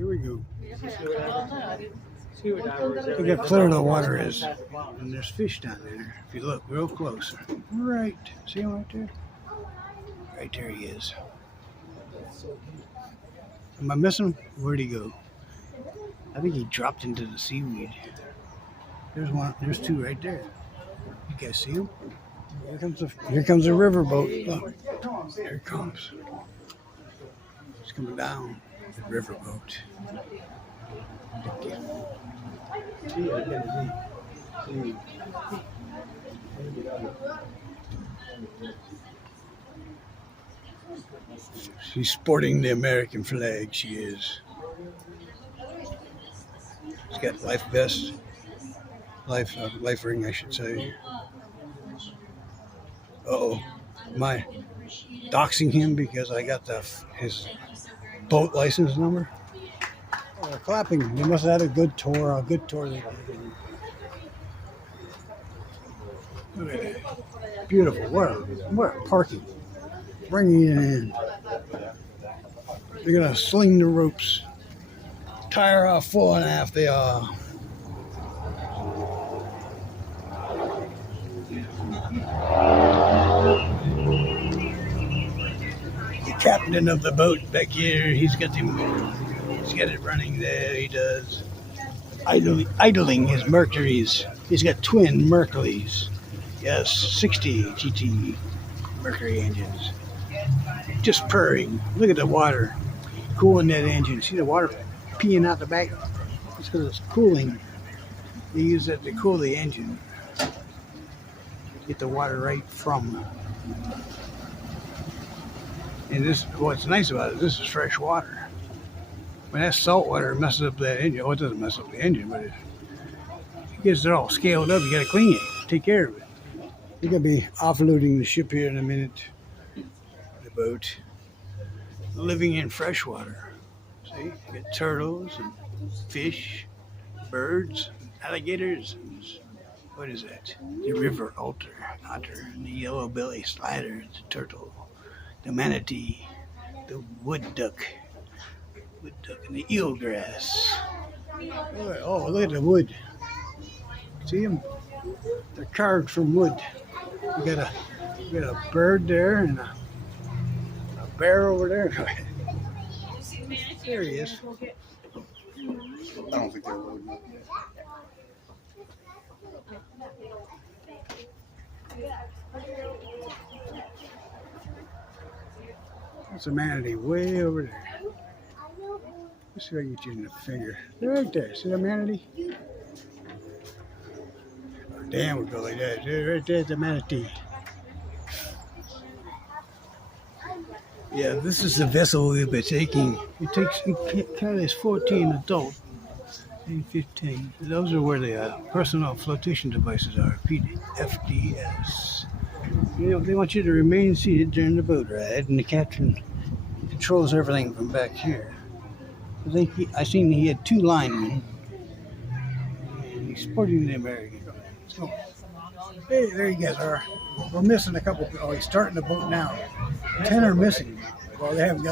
Here we go. Look how clear the water is. And there's fish down there. If you look real close. Right. See him right there? Right there he is. Am I missing him? Where'd he go? I think he dropped into the seaweed. There's one. There's two right there. You guys see him? Here comes a riverboat. Look. Here it comes. It's coming down. The riverboat. She's sporting the American flag. She is. She's got life vest, life ring, I should say. Uh-oh, am I doxing him because I got his boat license number? Oh, they're clapping. They must have had a good tour they did. Look at that. Beautiful. What a parking. Bringing it in. They're going to sling the ropes. Tire off full and a half they are. The captain of the boat back here, he's got it running there, he does. Idling his Mercuries. He's got twin Mercuries. Yes, 60 GT Mercury engines. Just purring. Look at the water cooling that engine. See the water peeing out the back? It's because it's cooling. They use that to cool the engine. Get the water right from. And this, what's nice about it, this is fresh water. When that salt water messes up that engine, it doesn't mess up the engine, but it gets it all scaled up. You got to clean it, take care of it. You're going to be offloading the ship here in a minute. The boat. Living in fresh water. See, you got turtles and fish, birds, alligators. And what is that? The river otter, the yellow belly slider, the turtle, the manatee, the wood duck, and the eelgrass. Oh, look at the wood. See them? They're carved from wood. We got a bird there and a bear over there. There he is. I don't think they're loading up yet. That's a manatee way over there. Let's see if I can get you in the finger. They're right there. See that manatee? Oh, damn, we'll go like that. Right there's the manatee. Yeah, this is the vessel we'll be taking. It carries 14 adults and 15. Those are where the personal flotation devices are, FDS. You know, they want you to remain seated during the boat ride, and the captain controls everything from back here. I seen he had two linemen, and he's sporting the American. So, hey, there you guys are. We're missing a couple. Oh, he's starting the boat now. 10 are missing. Well, they haven't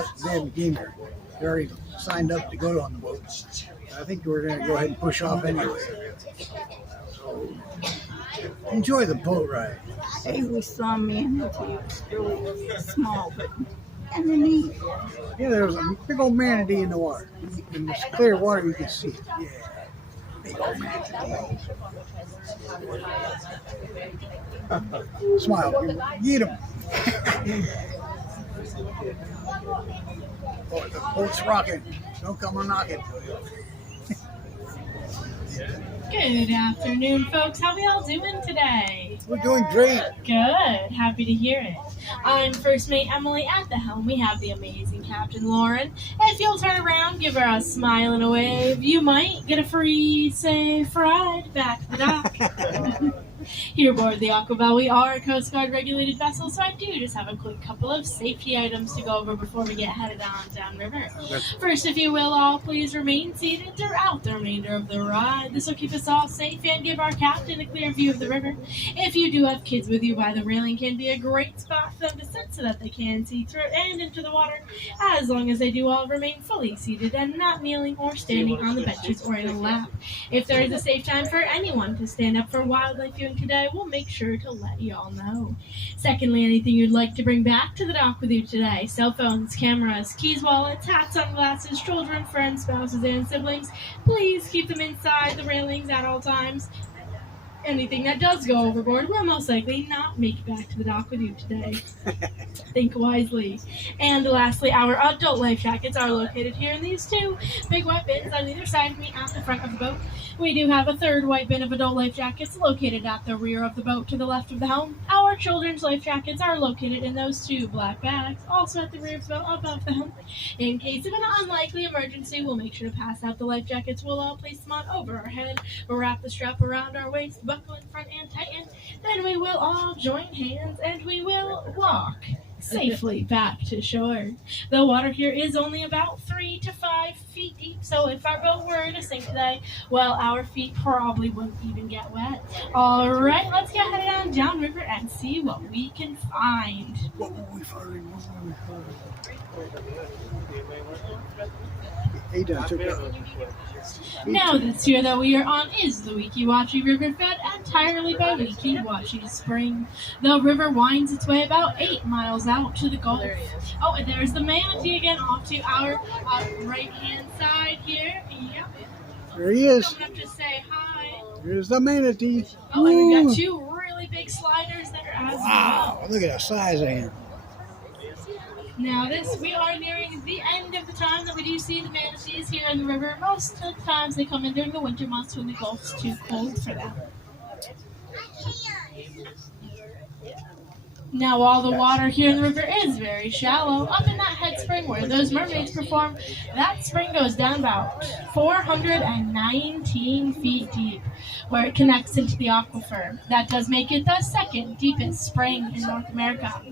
game here. They already signed up to go on the boat. I think we're going to go ahead and push off anyway. So, enjoy the boat ride. Hey, we saw a manatee. It was really small, but underneath. Yeah, there was a big old manatee in the water. In this clear water, you can see it. Yeah. Big old manatee. Smile. Get him. Oh, the boat's rocking. Don't come on knocking. Good afternoon, folks. How we all doing today? We're doing great. Good. Happy to hear it. I'm First Mate Emily. At the helm, we have the amazing Captain Lauren. If you'll turn around, give her a smile and a wave, you might get a free, safe ride back to the dock. Here aboard the Aquabelle, we are a Coast Guard regulated vessel, so I do just have a quick couple of safety items to go over before we get headed on downriver. First, if you will all please remain seated throughout the remainder of the ride. This will keep us all safe and give our captain a clear view of the river. If you do have kids with you by the railing, can be a great spot for them to sit so that they can see through and into the water, as long as they do all remain fully seated and not kneeling or standing on the benches or in a lap. If there is a safe time for anyone to stand up for wildlife viewing today, we'll make sure to let you all know. Secondly, anything you'd like to bring back to the dock with you today: cell phones, cameras, keys, wallets, hats, sunglasses, children, friends, spouses, and siblings, please keep them inside the railings at all times. Anything that does go overboard will most likely not make it back to the dock with you today. Think wisely. And lastly, our adult life jackets are located here in these two big white bins on either side of me at the front of the boat. We do have a third white bin of adult life jackets located at the rear of the boat to the left of the helm. Our children's life jackets are located in those two black bags, also at the rear of the boat above the helm. In case of an unlikely emergency, we'll make sure to pass out the life jackets. We'll all place them on over our head, wrap the strap around our waist, buckle in front and tighten. Then we will all join hands and we will walk safely back to shore. The water here is only about 3 to 5 feet deep, so if our boat were to sink today, well, our feet probably wouldn't even get wet. All right, let's get headed on downriver and see what we can find. What will we find? What will we find? He done took it. Now, this year that we are on is the Weeki Wachee River, fed entirely by Weeki Wachee Spring. The river winds its way about 8 miles out to the Gulf. Oh, and there's the manatee again off to our right-hand side here. Yep. There he is. Coming up to say hi. Here's the manatee. Oh, and we've got 2 really big sliders there as well. Wow, look at the size of him. Now we are nearing the end of the time that we do see the manatees here in the river. Most of the times they come in during the winter months when the Gulf's too cold for them. Now, while the water here in the river is very shallow, up in that head spring where those mermaids perform, that spring goes down about 419 feet deep, where it connects into the aquifer. That does make it the second deepest spring in North America.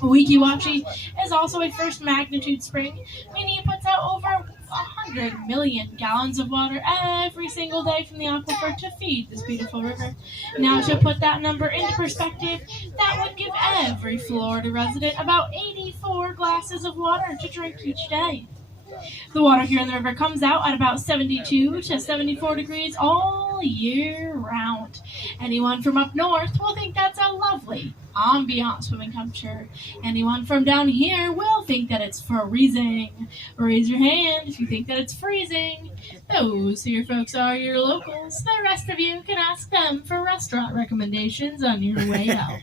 Weeki Wachee is also a first magnitude spring, meaning it puts out over 100 million gallons of water every single day from the aquifer to feed this beautiful river. Now, to put that number into perspective, that would give every Florida resident about 84 glasses of water to drink each day. The water here in the river comes out at about 72 to 74 degrees all year round. Anyone from up north will think that's a lovely ambient swimming temperature. Anyone from down here will think that it's freezing. Raise your hand if you think that it's freezing. Those here folks are your locals. The rest of you can ask them for restaurant recommendations on your way out.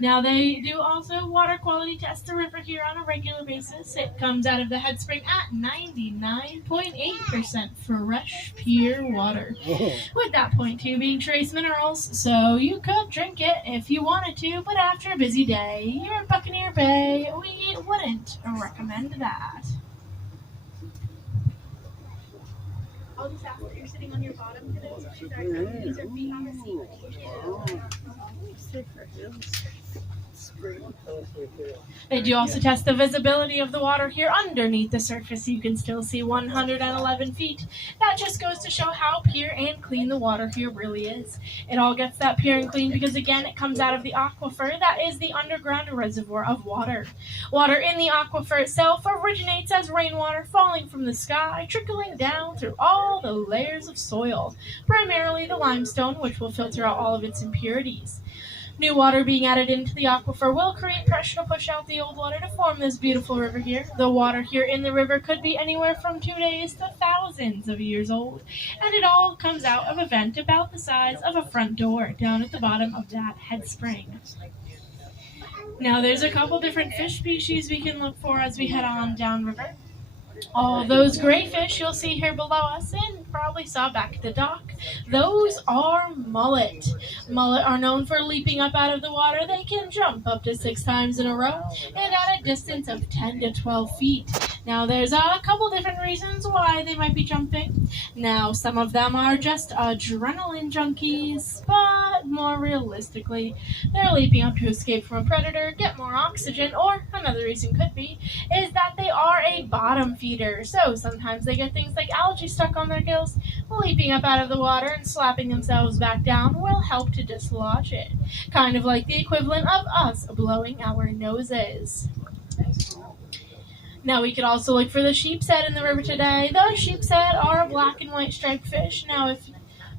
Now, they do also water quality test the river here on a regular basis. It comes out of the head spring at 99.8% fresh, pure water, with that 0.2 being trace minerals. So you could drink it if you wanted to, but after a busy day, you're in Buccaneer Bay, we wouldn't recommend that. I'll just ask that you're sitting on your bottom today. These are feet on the seat. They do also test the visibility of the water here underneath the surface. You can still see 111 feet. That just goes to show how pure and clean the water here really is. It all gets that pure and clean because, again, it comes out of the aquifer. That is the underground reservoir of water. Water in the aquifer itself originates as rainwater falling from the sky, trickling down through all the layers of soil, primarily the limestone, which will filter out all of its impurities. New water being added into the aquifer will create pressure to push out the old water to form this beautiful river here. The water here in the river could be anywhere from 2 days to thousands of years old, and it all comes out of a vent about the size of a front door down at the bottom of that head spring. Now, there's a couple different fish species we can look for as we head on downriver. All those gray fish you'll see here below us and probably saw back at the dock, those are mullet. Mullet are known for leaping up out of the water. They can jump up to 6 times in a row and at a distance of 10 to 12 feet. Now, there's a couple different reasons why they might be jumping. Now, some of them are just adrenaline junkies, but but more realistically, they're leaping up to escape from a predator, get more oxygen, or another reason could be, is that they are a bottom feeder. So sometimes they get things like algae stuck on their gills. Leaping up out of the water and slapping themselves back down will help to dislodge it. Kind of like the equivalent of us blowing our noses. Now we could also look for the sheepshead in the river today. The sheepshead are a black and white striped fish. Now if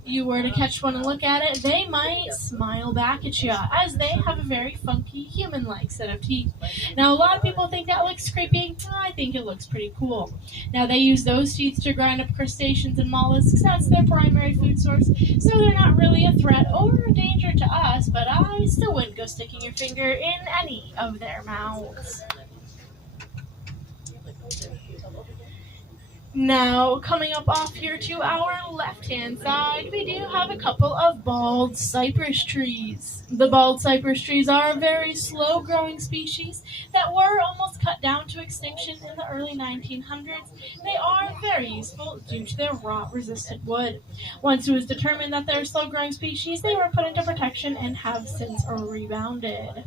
you were to catch one and look at it, they might smile back at you, as they have a very funky human-like set of teeth. Now a lot of people think that looks creepy. I think it looks pretty cool. Now they use those teeth to grind up crustaceans and mollusks. That's their primary food source, so they're not really a threat or a danger to us, but I still wouldn't go sticking your finger in any of their mouths. Now, coming up off here to our left-hand side, we do have a couple of bald cypress trees. The bald cypress trees are a very slow-growing species that were almost cut down to extinction in the early 1900s. They are very useful due to their rot-resistant wood. Once it was determined that they're a slow-growing species, they were put into protection and have since rebounded.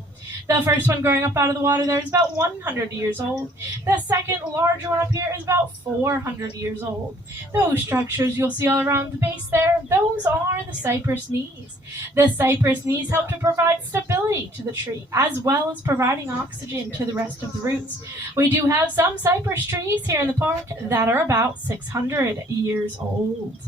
The first one growing up out of the water there is about 100 years old. The second larger one up here is about 400 years old. Those structures you'll see all around the base there, those are the cypress knees. The cypress knees help to provide stability to the tree, as well as providing oxygen to the rest of the roots. We do have some cypress trees here in the park that are about 600 years old.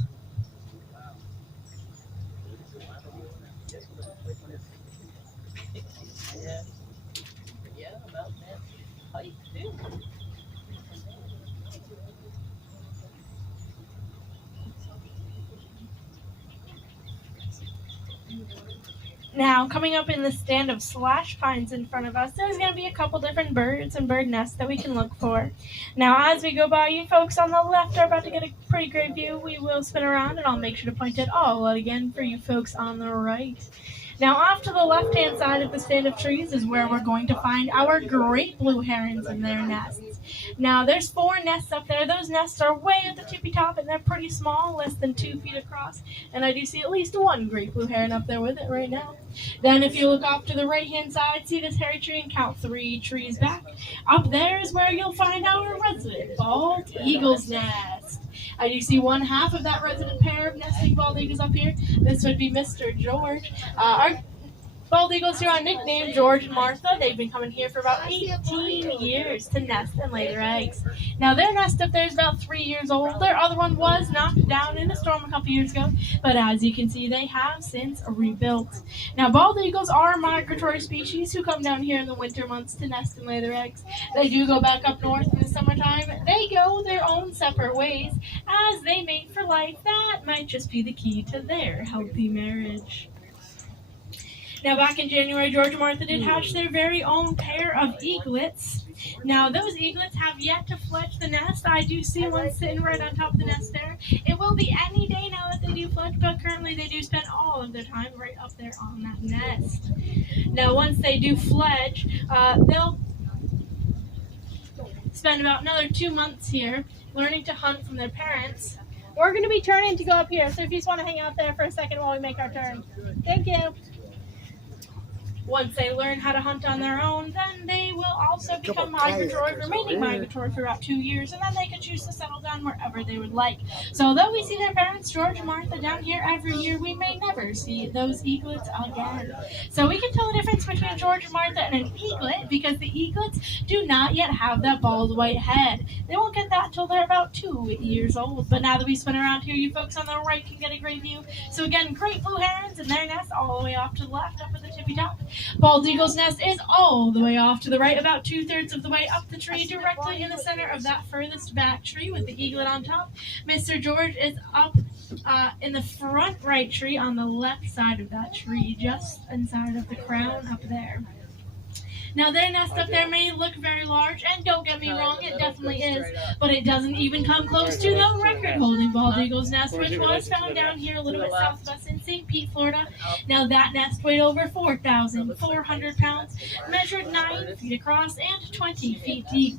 Now, coming up in the stand of slash pines in front of us, there's going to be a couple different birds and bird nests that we can look for. Now, as we go by, you folks on the left are about to get a pretty great view. We will spin around, and I'll make sure to point it all out again for you folks on the right. Now, off to the left-hand side of the stand of trees is where we're going to find our great blue herons and their nests. Now, there's 4 nests up there. Those nests are way at the tippy top, and they're pretty small, less than 2 feet across. And I do see at least 1 great blue heron up there with it right now. Then, if you look off to the right-hand side, see this hairy tree and count 3 trees back. Up there is where you'll find our resident bald eagle's nest. I do see 1/2 of that resident pair of nesting bald eagles up here. This would be Mr. George. Our bald eagles here are nicknamed George and Martha. They've been coming here for about 18 years to nest and lay their eggs. Now, their nest up there is about 3 years old. Their other one was knocked down in a storm a couple years ago, but as you can see, they have since rebuilt. Now, bald eagles are a migratory species who come down here in the winter months to nest and lay their eggs. They do go back up north in the summertime. They go their own separate ways as they mate for life. That might just be the key to their healthy marriage. Now, back in January, George and Martha did hatch their very own pair of eaglets. Now, those eaglets have yet to fledge the nest. I do see one sitting right on top of the nest there. It will be any day now that they do fledge, but currently they do spend all of their time right up there on that nest. Now, once they do fledge, they'll spend about another 2 months here learning to hunt from their parents. We're going to be turning to go up here, so if you just want to hang out there for a second while we make our turn. Thank you. Once they learn how to hunt on their own, then they will also become remaining migratory for about 2 years, and then they can choose to settle down wherever they would like. So though we see their parents, George and Martha, down here every year, we may never see those eaglets again. So we can tell the difference between George and Martha and an eaglet because the eaglets do not yet have that bald white head. They won't get that till they're about 2 years old. But now that we spin around here, you folks on the right can get a great view. So again, great blue herons and their nest all the way off to the left, up at the tippy top. Bald eagle's nest is all the way off to the right, about 2/3 of the way up the tree, directly in the center of that furthest back tree with the eaglet on top. Mr. George is up in the front right tree on the left side of that tree, just inside of the crown up there. Now, their nest up there may look very large, and don't get me wrong, it definitely is, but it doesn't even come close to the record-holding bald eagle's nest, which was found down here a little bit south of us in St. Pete, Florida. Now, that nest weighed over 4,400 pounds, measured 9 feet across, and 20 feet deep.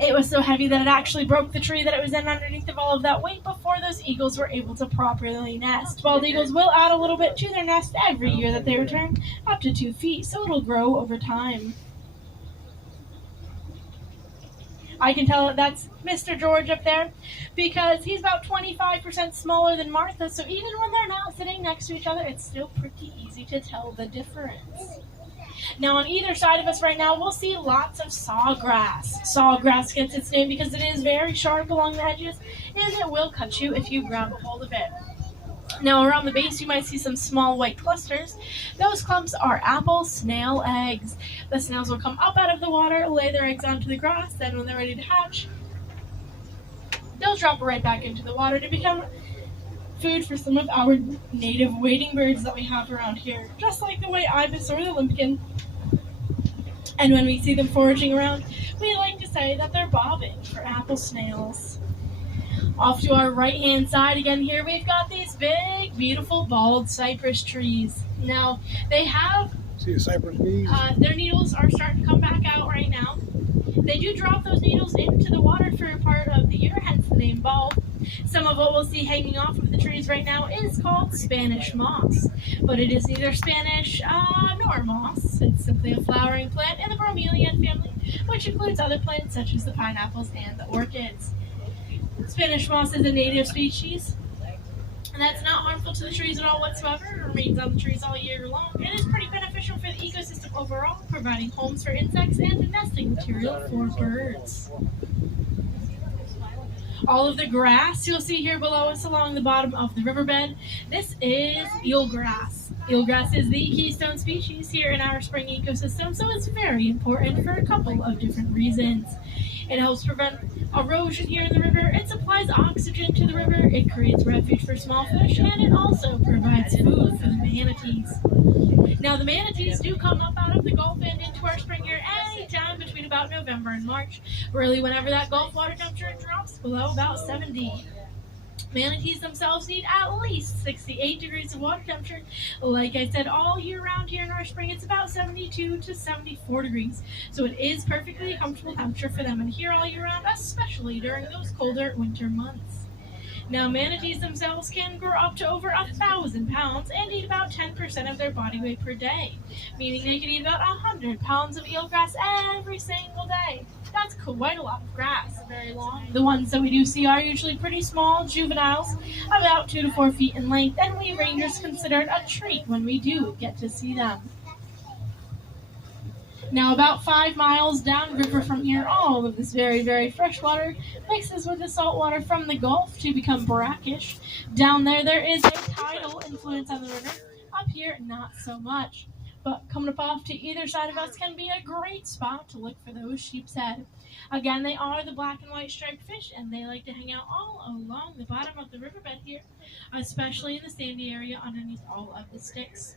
It was so heavy that it actually broke the tree that it was in underneath of all of that weight before those eagles were able to properly nest. Bald eagles will add a little bit to their nest every year that they return, up to 2 feet, so it'll grow over time. I can tell that that's Mr. George up there because he's about 25% smaller than Martha, so even when they're not sitting next to each other, it's still pretty easy to tell the difference. Now, on either side of us right now, we'll see lots of sawgrass. Sawgrass gets its name because it is very sharp along the edges, and it will cut you if you grab hold of it. Now, around the base, you might see some small white clusters. Those clumps are apple snail eggs. The snails will come up out of the water, lay their eggs onto the grass, then when they're ready to hatch, they'll drop right back into the water to become food for some of our native wading birds that we have around here, just like the white ibis or the limpkin. And when we see them foraging around, we like to say that they're bobbing for apple snails. Off to our right-hand side again here, we've got these big, beautiful, bald cypress trees. Now, they have... See the cypress bees? Their needles are starting to come back out right now. They do drop those needles into the water for a part of the year, hence the name bulb. Some of what we'll see hanging off of the trees right now is called Spanish moss, but it is neither Spanish nor moss. It's simply a flowering plant in the bromeliad family, which includes other plants such as the pineapples and the orchids. Spanish moss is a native species, and that's not harmful to the trees at all whatsoever. It remains on the trees all year long. It is pretty beneficial for the ecosystem overall, providing homes for insects and nesting material for birds. All of the grass you'll see here below us along the bottom of the riverbed, this is eelgrass. Eelgrass is the keystone species here in our spring ecosystem, so it's very important for a couple of different reasons. It helps prevent erosion here in the river, it supplies oxygen to the river, it creates refuge for small fish, and it also provides food for the manatees. Now, the manatees do come up out of the Gulf and into our spring here anytime between about November and March, really whenever that Gulf water temperature drops below about 70. Manatees themselves need at least 68 degrees of water temperature. Like I said, all year round here in our spring, it's about 72 to 74 degrees. So it is perfectly a comfortable temperature for them in here all year round, especially during those colder winter months. Now, manatees themselves can grow up to over 1,000 pounds and eat about 10% of their body weight per day, meaning they can eat about 100 pounds of eelgrass every single day. That's quite a lot of grass, very long. The ones that we do see are usually pretty small juveniles, about 2 to 4 feet in length, and we rangers consider it a treat when we do get to see them. Now, about 5 miles downriver from here, all of this very, very fresh water mixes with the salt water from the Gulf to become brackish. Down there, there is a tidal influence on the river. Up here, not so much. But coming up off to either side of us can be a great spot to look for those sheep's head. Again, they are the black and white striped fish, and they like to hang out all along the bottom of the riverbed here, especially in the sandy area underneath all of the sticks.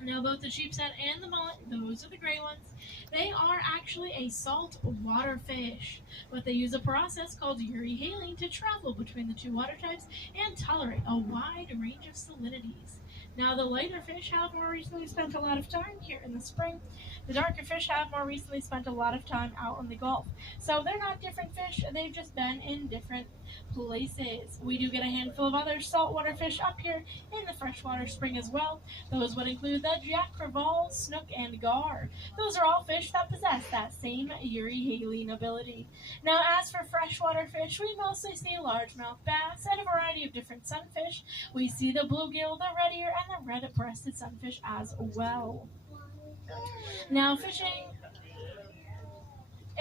Now, both the sheep's head and the mullet, those are the gray ones, they are actually a salt water fish, but they use a process called euryhaline to travel between the two water types and tolerate a wide range of salinities. Now, the lighter fish have more recently spent a lot of time here in the spring. The darker fish have more recently spent a lot of time out in the Gulf. So they're not different fish, they've just been in different places. We do get a handful of other saltwater fish up here in the freshwater spring as well. Those would include the jack crevalle, snook, and gar. Those are all fish that possess that same euryhaline ability. Now, as for freshwater fish, we mostly see largemouth bass and a variety of different sunfish. We see the bluegill, the red ear, and the red-breasted sunfish as well. Now, fishing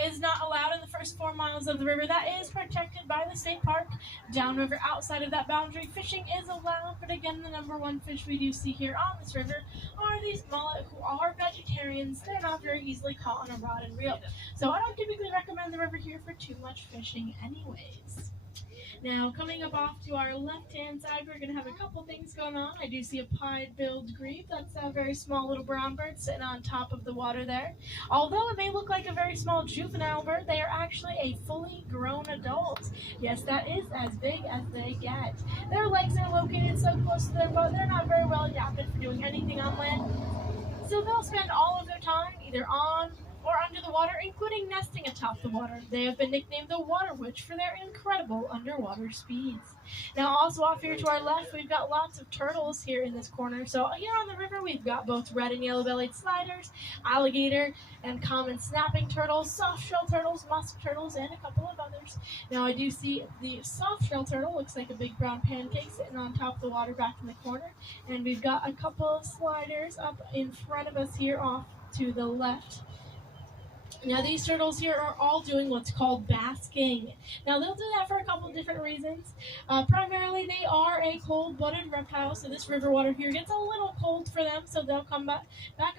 is not allowed in the first 4 miles of the river. That is protected by the state park. Downriver, outside of that boundary, fishing is allowed, but again, the number one fish we do see here on this river are these mullet, who are vegetarians. They're not very easily caught on a rod and reel, so I don't typically recommend the river here for too much fishing anyways. Now, coming up off to our left-hand side, we're going to have a couple things going on. I do see a pied-billed grebe. That's a very small little brown bird sitting on top of the water there. Although it may look like a very small juvenile bird, they are actually a fully grown adult. Yes, that is as big as they get. Their legs are located so close to their butt, they're not very well adapted for doing anything on land. So they'll spend all of their time either on or under the water, including nesting atop the water. They have been nicknamed the Water Witch for their incredible underwater speeds. Now, also off here to our left, we've got lots of turtles here in this corner. So here on the river, we've got both red and yellow-bellied sliders, alligator and common snapping turtles, soft-shell turtles, musk turtles, and a couple of others. Now, I do see the soft-shell turtle looks like a big brown pancake sitting on top of the water back in the corner. And we've got a couple of sliders up in front of us here off to the left. Now, these turtles here are all doing what's called basking. Now, they'll do that for a couple of different reasons. Primarily, they are a cold-blooded reptile, so this river water here gets a little cold for them, so they'll come back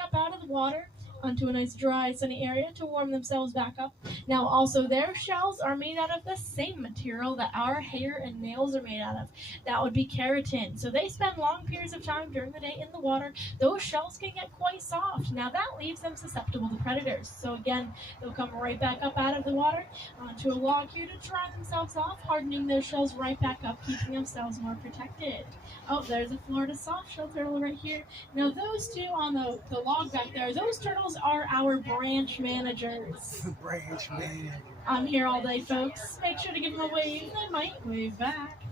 up out of the water onto a nice dry sunny area to warm themselves back up. Now, also, their shells are made out of the same material that our hair and nails are made out of. That would be keratin. So they spend long periods of time during the day in the water. Those shells can get quite soft. Now, that leaves them susceptible to predators. So again, they'll come right back up out of the water onto a log here to dry themselves off, hardening those shells right back up, keeping themselves more protected. Oh, there's a Florida soft-shell turtle right here. Now, those two on the log back there, those turtles are our branch managers. Branch manager. I'm here all day, folks. Make sure to give them a wave. They might wave back.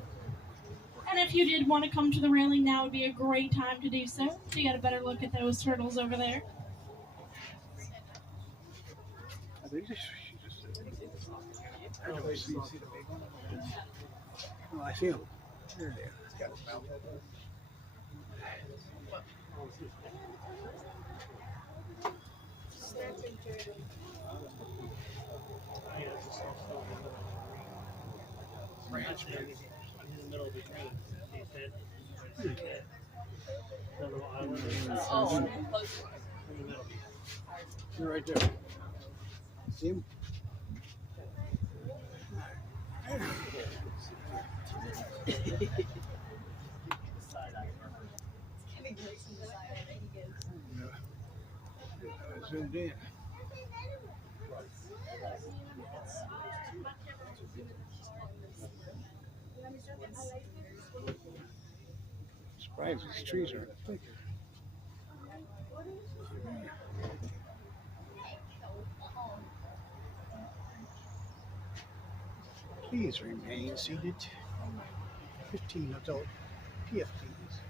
And if you did want to come to the railing, now would be a great time to do so. So you got a better look at those turtles over there. I think I don't see the big one. Oh, I see them. There they are. It's got a mouth. Branch manager. In the middle of the train. He said, the little island. Oh, close. In the middle. They're right there. See him? Zoomed in. Surprised these trees aren't thicker. Please remain seated. 15 adult PFPs.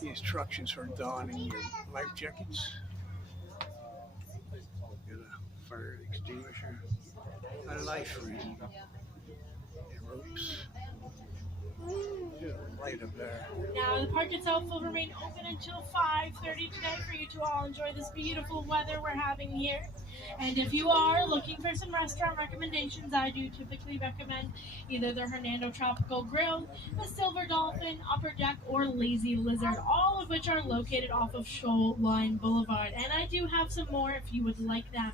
The instructions for donning your life jackets. Get a fire extinguisher, a life ring, and ropes. There's a light up there. Now, the park itself will remain open until 5:30 today for you to all enjoy this beautiful weather we're having here. And if you are looking for some restaurant recommendations, I do typically recommend either the Hernando Tropical Grill, the Silver Dolphin, Upper Deck, or Lazy Lizard, all of which are located off of Shoreline Boulevard. And I do have some more if you would like them.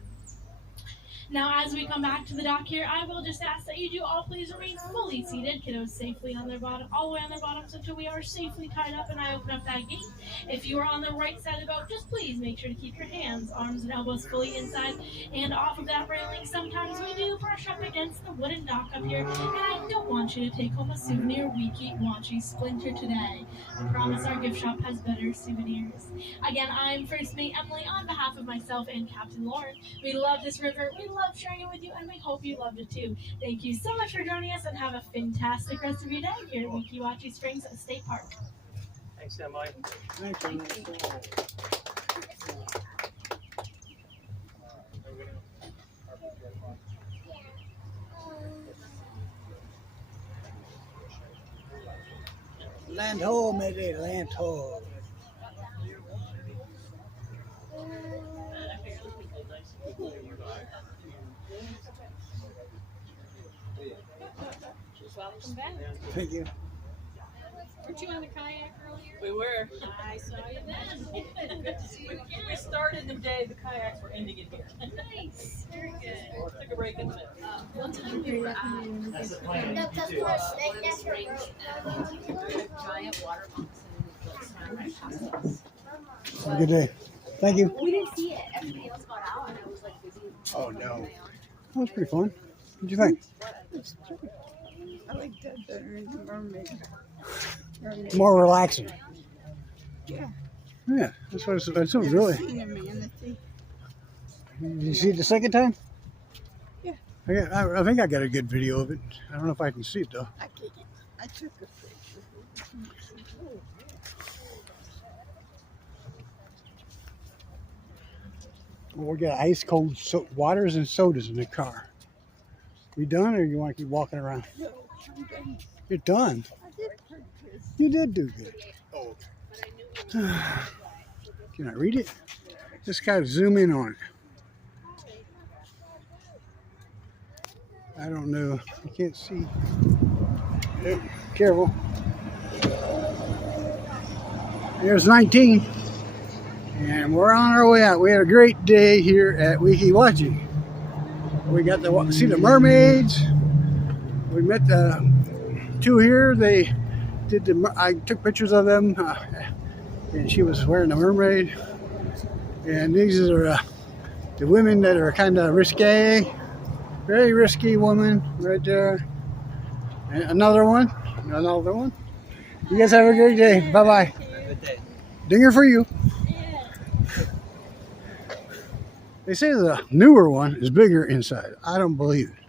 Now, as we come back to the dock here, I will just ask that you do all please remain fully seated, kiddos safely on their bottom, all the way on their bottoms until we are safely tied up and I open up that gate. If you are on the right side of the boat, just please make sure to keep your hands, arms, and elbows fully inside and off of that railing. Sometimes we do brush up against the wooden dock up here, and I don't want you to take home a souvenir Weeki Wachee splinter today. I promise our gift shop has better souvenirs. Again, I'm First Mate Emily on behalf of myself and Captain Lauren. We love this river, we love sharing it with you, and we hope you loved it too. Thank you so much for joining us, and have a fantastic rest of your day here at Weeki Wachee Springs State Park. Thanks, Emily. Thank you. Land ho, mayday, land ho. Welcome back. Thank you. Weren't you on the kayak earlier? We were. I saw you then. Good to see you. We started the day the kayaks were ending it here. Nice. Very good. Took a break in the middle. What time you That's the plan. giant water moccasins. Have a good day. Thank you. We didn't see it. Everybody else got out, and I was like busy. Oh, no. That was pretty fun. What'd you think? I like that better than the mermaid. More relaxing. Yeah. Yeah, that's what it's really. Seen a manatee. Did you see it the second time? Yeah. I think I got a good video of it. I don't know if I can see it though. I took a picture. Well, we got ice cold waters and sodas in the car. We done, or you want to keep walking around? No, I'm done. You're done. I did purchase. You did do good. Oh, Can I read it? Just kind of zoom in on it. I don't know. I can't see. Oh, careful. There's 19. And we're on our way out. We had a great day here at Weeki, Wachee. We got to see the mermaids. We met the two here. They did I took pictures of them, and she was wearing a mermaid. And these are the women that are kind of risque, very risky woman right there. And another one. You guys have a great day. Bye bye. Dinger for you. They say the newer one is bigger inside. I don't believe it.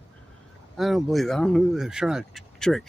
I don't know who they're trying to trick.